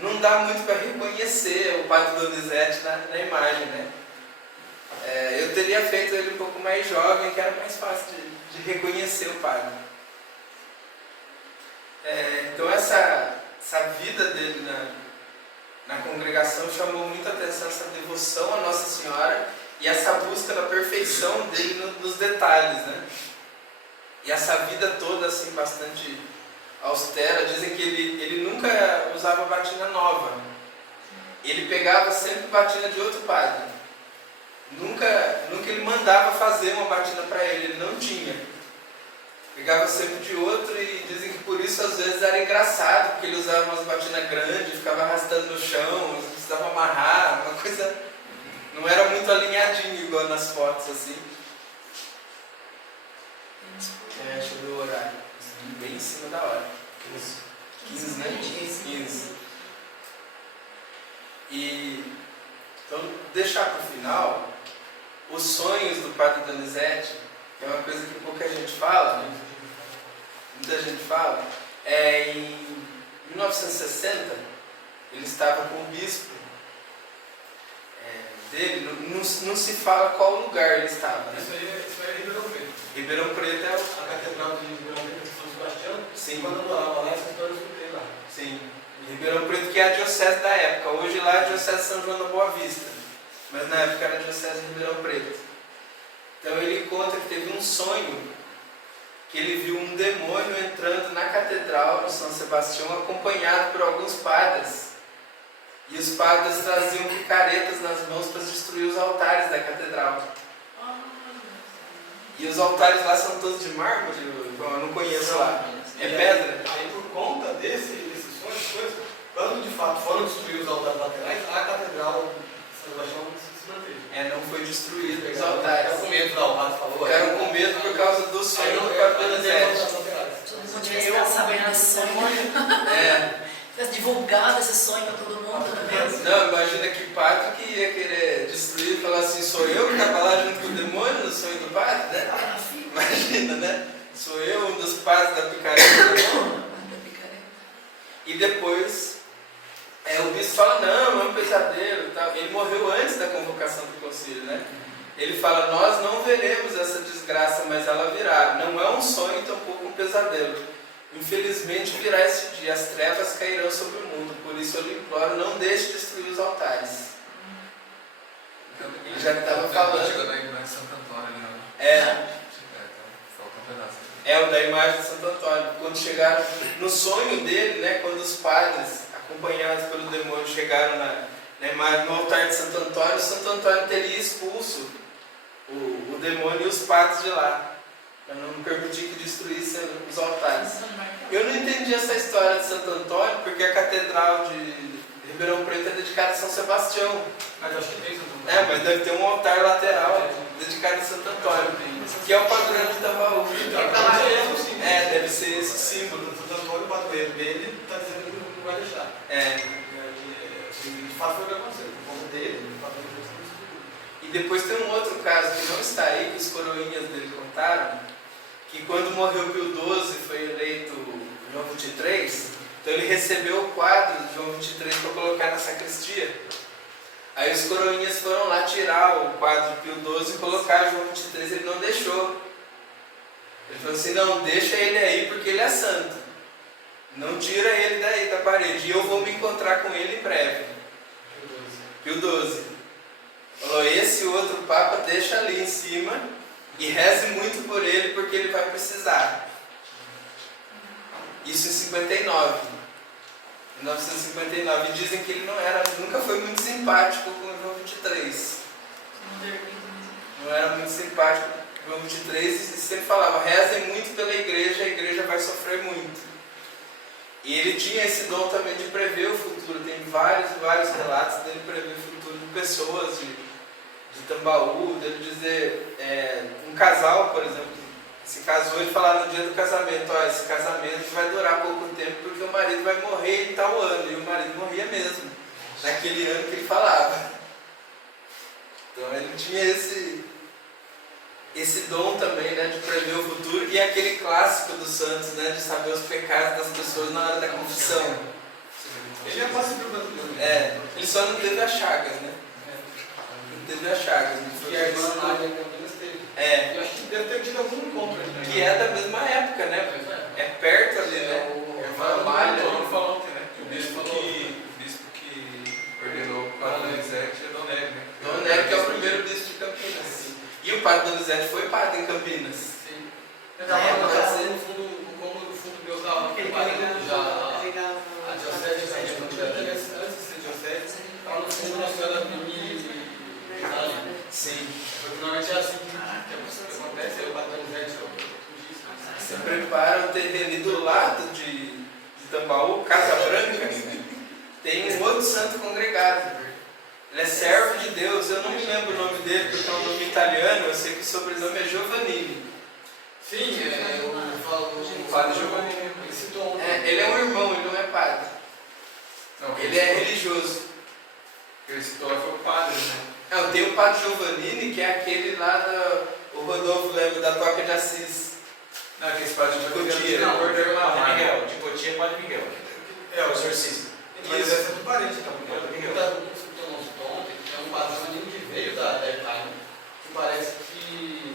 não dá muito para reconhecer o Padre Donizete na imagem, né? Eu teria feito ele um pouco mais jovem, que era mais fácil de reconhecer o padre. Então essa vida dele na congregação chamou muita atenção, essa devoção à Nossa Senhora e essa busca da perfeição dele nos detalhes, né? E essa vida toda assim bastante austera. Dizem que ele nunca usava batina nova, ele pegava sempre batina de outro padre. Nunca ele mandava fazer uma batina para ele não tinha. Pegava sempre de outro e dizem que por isso às vezes era engraçado, porque ele usava umas batinas grandes, ficava arrastando no chão, precisava amarrar, uma coisa... Não era muito alinhadinho igual nas fotos assim. Deixa eu ver o horário. Bem em cima da hora. 15, né? 15. E então deixar para o final os sonhos do Padre Donizete, que é uma coisa que pouca gente fala, né? Muita gente fala. Em 1960, ele estava com o bispo dele, não se fala qual lugar ele estava. Né? Isso aí é Ribeirão Preto. Ribeirão Preto é a catedral de Ribeirão Preto de São Sebastião. Sim. Quando eu morava lá, essa história eu escutei lá. Sim. Ribeirão Preto, que é a diocese da época. Hoje lá é a diocese de São João da Boa Vista. Mas na época era a diocese de Ribeirão Preto. Então ele conta que teve um sonho que ele viu um demônio entrando na catedral de São Sebastião acompanhado por alguns padres. E os padres traziam picaretas nas mãos para destruir os altares da catedral. E os altares lá são todos de mármore, eu não conheço lá. É pedra? Aí por conta desses sonhos, coisas, quando de fato foram destruídos os altares laterais, a catedral de São Sebastião se manteve. Não foi destruído os Ficaram altares. com medo da Alvaro falou. Ficaram com medo por causa do sonho do Padre Donizete. Todo mundo tivesse ficado sabendo desse sonho. Tivesse divulgado esse sonho para todo mundo, tudo mesmo. Não, imagina que padre que ia querer destruir e falar assim, sou eu que estava lá junto com o demônio no sonho do padre, né? Imagina, né? Sou eu, um dos padres da picareta. E depois, o bispo fala, não, é um pesadelo. Tá? Ele morreu antes da convocação do concílio, né? Ele fala, nós não veremos essa desgraça, mas ela virá. Não é um sonho, tampouco um pesadelo. Infelizmente virá esse dia, as trevas cairão sobre o mundo. Por isso eu lhe imploro, não deixe de destruir os altares. Ele já estava falando. Da imagem de Santo Antônio ali, não? Falta um pedaço. O da imagem de Santo Antônio. Quando chegaram no sonho dele, né, quando os padres, acompanhados pelo demônio, chegaram na imagem, no altar de Santo Antônio teria expulso o demônio e os padres de lá, para não permitir que destruíssem os altares. Eu não entendi essa história de Santo Antônio, porque a catedral de Ribeirão Preto é dedicada a São Sebastião. Mas eu acho que tem Santo Antônio. Mas deve ter um altar lateral dedicado a Santo Antônio, que é o padroeiro de Tambaú. Deve ser esse símbolo. Santo Antônio, o padroeiro dele, está dizendo que não vai deixar. De fato foi o que aconteceu. Por conta dele, o padroeiro dele se destruiu. E depois tem um outro caso que não está aí, que os coroinhas dele contaram, que quando morreu Pio XII, foi eleito João XXIII, então ele recebeu o quadro de João XXIII para colocar na sacristia. Aí os coroinhas foram lá tirar o quadro de Pio XII e colocar João XXIII, ele não deixou. Ele falou assim, não, deixa ele aí porque ele é santo. Não tira ele daí da parede. E eu vou me encontrar com ele em breve. Pio XII. Falou, esse outro Papa deixa ali em cima e reze muito por ele porque ele vai precisar. Isso em 59. 1959. E dizem que ele nunca foi muito simpático com o João XXIII. Não era muito simpático com o João XXIII e sempre falava, rezem muito pela igreja, a igreja vai sofrer muito. E ele tinha esse dom também de prever o futuro. Tem vários relatos dele prever o futuro de pessoas de Tambaú, dele dizer, um casal, por exemplo, se casou e falar no dia do casamento, esse casamento vai durar pouco tempo porque o marido vai morrer em tal ano. E o marido morria mesmo, naquele ano que ele falava. Então ele tinha esse dom também, né, de prever o futuro, e aquele clássico dos santos, né, de saber os pecados das pessoas na hora da confissão. Ele é quase brasileiro. Ele só não teve as chagas, né? Não teve as chagas. E a irmã Nádia Campinas teve. Eu acho que deve ter tido algum encontro ali. Que é da mesma época, né? É perto ali, né? O falou ontem, né? O bispo que ordenou o Padre Donizete é Dom Nery, né? Dom Nery, que é o primeiro bispo de Campinas. E o Padre Donizete foi padre em Campinas. Sim. Eu estava no fundo, como no fundo Deus estava preparando já a diocese, antes de ser diocese, estava no fundo Nossa Senhora da Itália. Sim. Normalmente é assim que acontece, o Padre Donizete Você prepara o terreno e do lado de Tambaú, Casa Branca, tem um outro santo congregado. Ele é servo de Deus, eu não me lembro o nome dele porque é um nome italiano, eu sei que o sobrenome é Giovannini. Sim, eu falo O Padre Giovannini. Ele citou Ele é um irmão, ele não é padre. Não, Ele é religioso. Ele citou lá foi o padre, né? Não, tem o Padre Giovannini, que é aquele lá o Rodolfo lembra da Toca de Assis. Não, que esse padre de Cotia. Não, ordenou lá, Padre né? Miguel, de Cotia, Padre Miguel. O exorcista. Mas essa é do parente, então. Padre Miguel. Ontem, é um padrão que veio da Itália, que parece que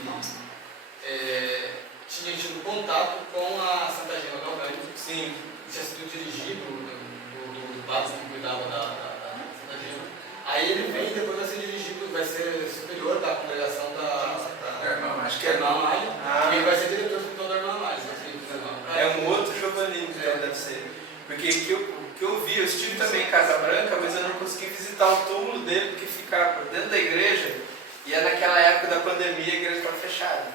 tinha tido contato com a Santa Gema Galgani. Sim. Tinha sido dirigido do padre que cuidava da Santa Gema. Aí ele vem e depois vai ser dirigido, vai ser superior da congregação Acho que é Irmã Amália. Ah. E ele vai ser diretor espiritual da Irmã Amália. É um outro Giovannini, então deve ser. Porque que eu vi, eu estive também em Casa Branca, mas eu não consegui visitar o túmulo dele, porque ficava dentro da igreja, e naquela época da pandemia a igreja estava fechada.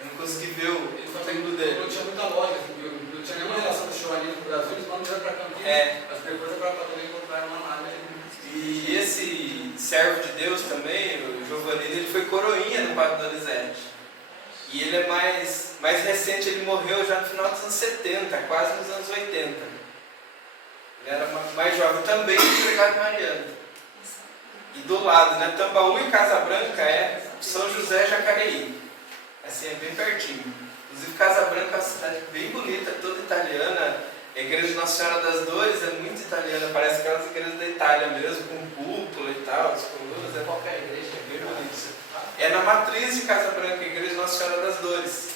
Eu não consegui ver o Ele foi fundo dele. não tinha muita lógica, assim, não tinha nenhuma relação do show ali no Brasil, eles mandaram para Campinas, mas depois para também encontraram uma nave. E esse servo de Deus também, o Giovannino, ele foi coroinha no Padre Donizete. E ele é mais recente, ele morreu já no final dos anos 70, quase nos anos 80. Ele era mais jovem, também empregado mariano. E do lado, né, Tambaú e Casa Branca é São José Jacareí. Assim, é bem pertinho. Inclusive, Casa Branca é uma cidade bem bonita, toda italiana. A igreja de Nossa Senhora das Dores é muito italiana, parece aquelas igrejas da Itália mesmo, com cúpula e tal, as colunas, é qualquer igreja, é bem bonito. É na matriz de Casa Branca, a igreja de Nossa Senhora das Dores.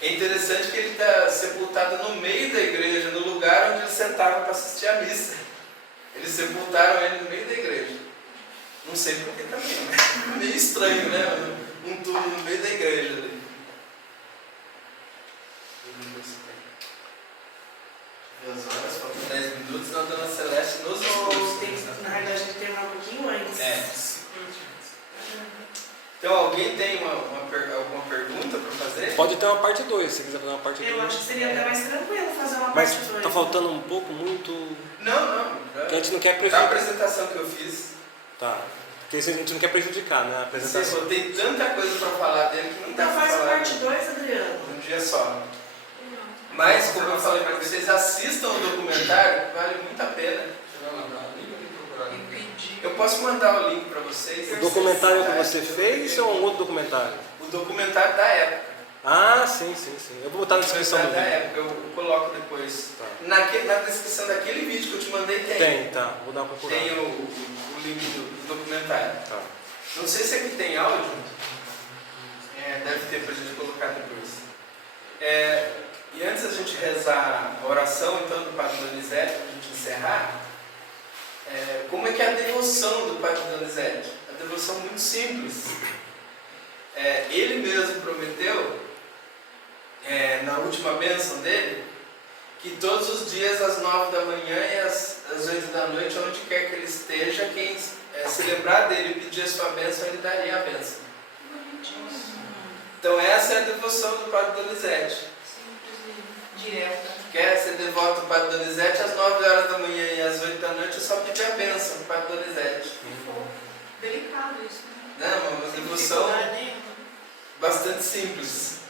É interessante que ele está sepultado no meio da igreja, no lugar onde ele sentava para assistir à missa. Eles sepultaram ele no meio da igreja. Não sei porquê também, né? Meio estranho, né? Um túmulo no meio da igreja ali. 2 horas, faltam 10 minutos, na Dona Celeste nos Na realidade, a gente terminar um pouquinho antes. Então, alguém tem alguma pergunta para fazer? Pode ter uma parte 2, se quiser fazer uma parte 2. Eu acho que seria até mais tranquilo fazer uma Mas parte 2. tá faltando um pouco, muito... Não. Porque a gente não quer Da prejudicar. apresentação que eu fiz. Tá. Porque a gente não quer prejudicar, né? A apresentação. Tem tanta coisa para falar dele que não dá Então para faz a falar parte 2, Adriano. um dia só. Mas, como eu falei para vocês, assistam o documentário, que vale muito a pena. Você vai mandar o link ou tem que procurar? Eu posso mandar o link para vocês. O documentário que você fez ou é um outro documentário? O documentário da época. Ah, sim. Eu vou botar na descrição do Da vídeo. época, eu coloco depois. Tá. Na descrição daquele vídeo que eu te mandei Tem, tá. Vou dar uma procurada. Tem o link do documentário. Tá. Não sei se aqui tem áudio. Deve ter para a gente colocar depois. E antes da gente rezar a oração então do Padre Donizete, para a gente encerrar, como é que é a devoção do Padre Donizete? A devoção muito simples. Ele mesmo prometeu, na última bênção dele, que todos os dias às 9 da manhã e às 8 da noite, onde quer que ele esteja, quem se lembrar dele e pedir a sua bênção, ele daria a bênção. Então essa é a devoção do Padre Donizete. Direta. Quer ser devoto do Padre Donizete, às 9 horas da manhã e às 8 da noite, é só pedir a bênção do Padre Donizete. Delicado isso, né? Não, uma devoção bastante simples.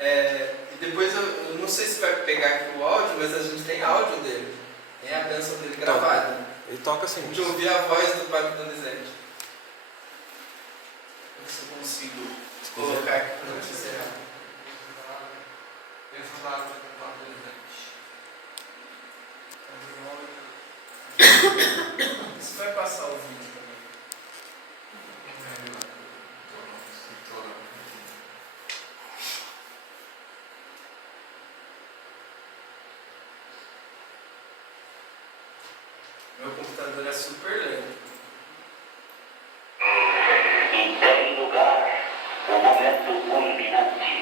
E depois eu não sei se vai pegar aqui o áudio, mas a gente tem áudio dele. Tem a bênção dele gravada. Ele toca assim. A gente ouvir a voz do Padre Donizete. Ver se eu consigo colocar aqui para não te encerrar. Você vai passar o vídeo também. Meu computador é super lento. Em terceiro lugar, o momento culminante.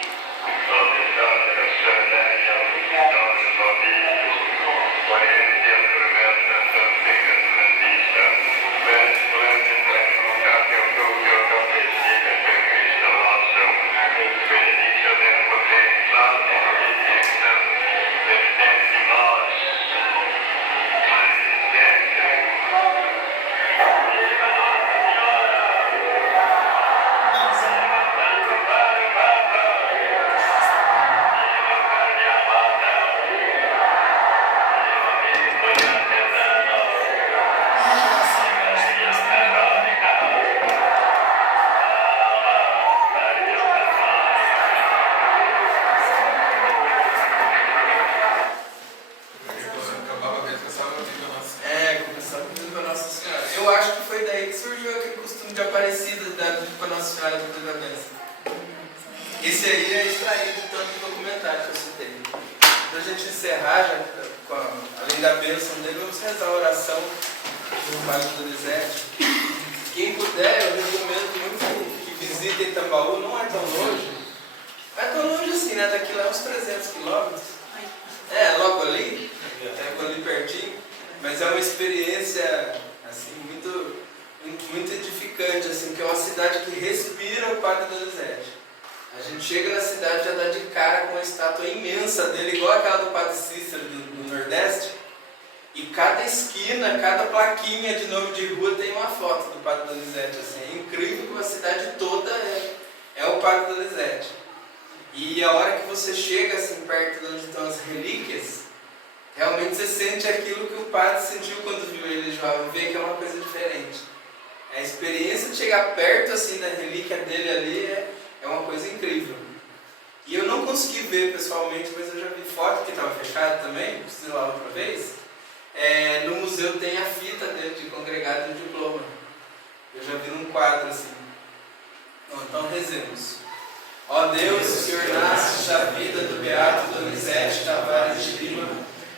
Começando pedindo para Nossa Senhora. Eu acho que foi daí que surgiu aquele costume de Aparecida dar para Nossa Senhora depois da bênção. Esse aí é extraído então do documentário que eu citei. Para a gente encerrar, já, além da bênção dele, vamos rezar a oração do Padre Donizete. Quem puder, eu recomendo muito que visitem Tambaú, não é tão longe. Não é tão longe assim, né? Daqui lá é uns 300 quilômetros. Logo ali, ali pertinho. Mas é uma experiência assim, muito edificante, assim, que é uma cidade que respira o Padre Donizete. A gente chega na cidade e já dá de cara com uma estátua imensa dele, igual aquela do Padre Cícero do Nordeste. E cada esquina, cada plaquinha de nome de rua tem uma foto do Padre Donizete. Assim. É incrível que a cidade toda é o Padre Donizete. E a hora que você chega assim perto de onde estão as relíquias, realmente você sente aquilo que o padre sentiu quando viu ele jovem, vê que é uma coisa diferente. A experiência de chegar perto assim da relíquia dele ali é uma coisa incrível. E eu não consegui ver pessoalmente, mas eu já vi foto que estava fechado também, preciso ir lá outra vez. No museu tem a fita dele de congregado de diploma. Eu já vi num quadro assim. Bom, então rezemos. Ó Deus, que ornaste a vida do beato Donizete Tavares de Lima,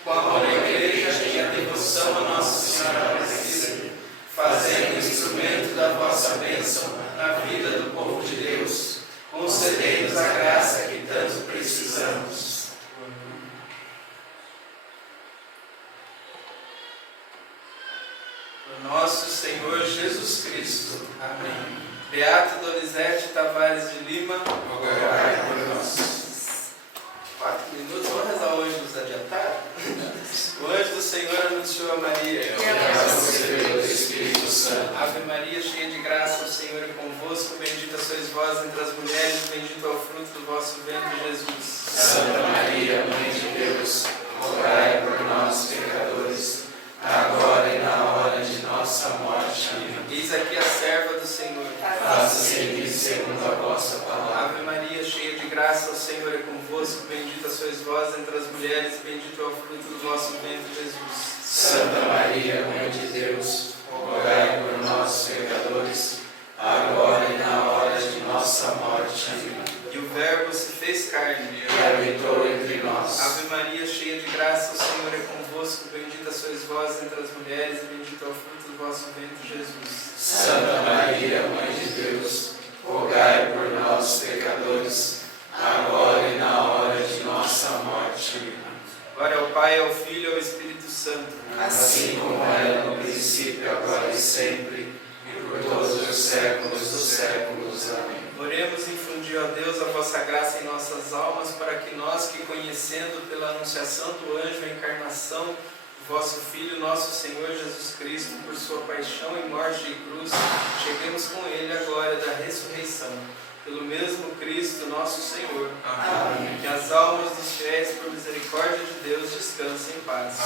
com amor à igreja e a devoção a Nossa Senhora Aparecida, fazendo instrumento da vossa bênção na vida do povo de Deus, concedei-nos a graça que tanto precisamos. Por nosso Senhor Jesus Cristo. Amém. Beato Donizete Tavares de Lima, rogai por nós. 4 minutos, vamos rezar o anjo dos adiantados? O anjo do Senhor anunciou a Maria. E a concebeu do Espírito Santo. Ave Maria, cheia de graça, o Senhor é convosco. Bendita sois vós entre as mulheres, bendito é o fruto do vosso ventre, Jesus. Santa Maria, Mãe de Deus, rogai por nós, pecadores, agora e na hora de nossa morte. Amém. Eis aqui a serva do Senhor. Faça-se em mim segundo a vossa palavra. Ave Maria, cheia de graça, o Senhor é convosco. Bendita sois vós entre as mulheres, bendito é o fruto do vosso ventre, Jesus. Santa Maria, Mãe de Deus, rogai por nós, pecadores, agora e na hora de nossa morte. Amém. E o Verbo se fez carne E habitou entre nós. Ave Maria, cheia de graça, o Senhor é convosco. Bendita sois vós entre as mulheres, bendito é o fruto do vosso ventre, Jesus. Santa Maria, Mãe de Deus, rogai por nós, pecadores, agora e na hora de nossa morte. Amém. Glória ao Pai, ao Filho e ao Espírito Santo. Assim como era no princípio, agora e sempre, e por todos os séculos dos séculos. Amém. Oremos e infundi, ó Deus, a vossa graça em nossas almas, para que nós, que conhecendo pela anunciação do anjo a encarnação do vosso Filho, nosso Senhor Jesus Cristo, por sua paixão e morte e cruz, cheguemos com ele à glória da ressurreição. Pelo mesmo Cristo, nosso Senhor. Amém. Que as almas dos fiéis, por misericórdia de Deus, descansem em paz.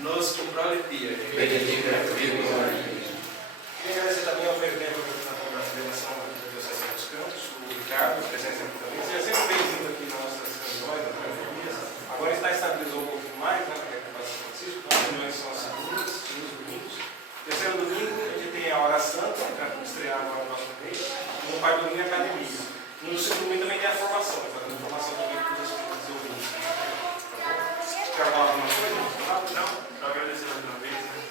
Nos cum prole Pia. Benedicat vírgula Maria. Queria agradecer também ao presidente da Federação da Diocese dos Campos, o Ricardo, presença aqui também. Seja sempre bem-vindo aqui nas nossas reuniões, nas reuniões. Agora está estabilizou um pouquinho mais, né, para que faça Francisco. Então, as reuniões são as segundas e os domingos. Terceiro domingo, a gente tem a Hora Santa, para estrear agora o nosso mês. E no quarto domingo, a academia. No segundo domingo também tem a formação, fazendo formação também para os ouvintes. Tá bom? Quer falar alguma coisa? Não? Só agradecer mais uma vez, né?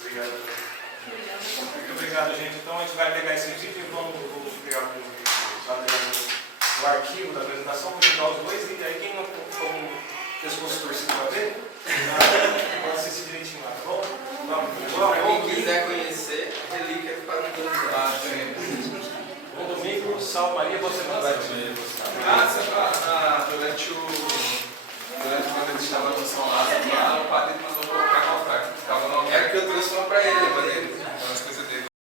Obrigado. Muito obrigado, gente. Então a gente vai pegar esse vídeo e vamos pegar o arquivo da apresentação, vamos juntar os dois e aí quem não for um pescoço torcido para ver, pode assistir direitinho lá, tá bom? Para quem quiser conhecer, relíquia do Padre Donizete. Bom domingo, salve Maria, você manda. Durante quando eles estavam no São Lázaro lá, o padre mandou colocar no altar. É porque eu trouxe uma para ele.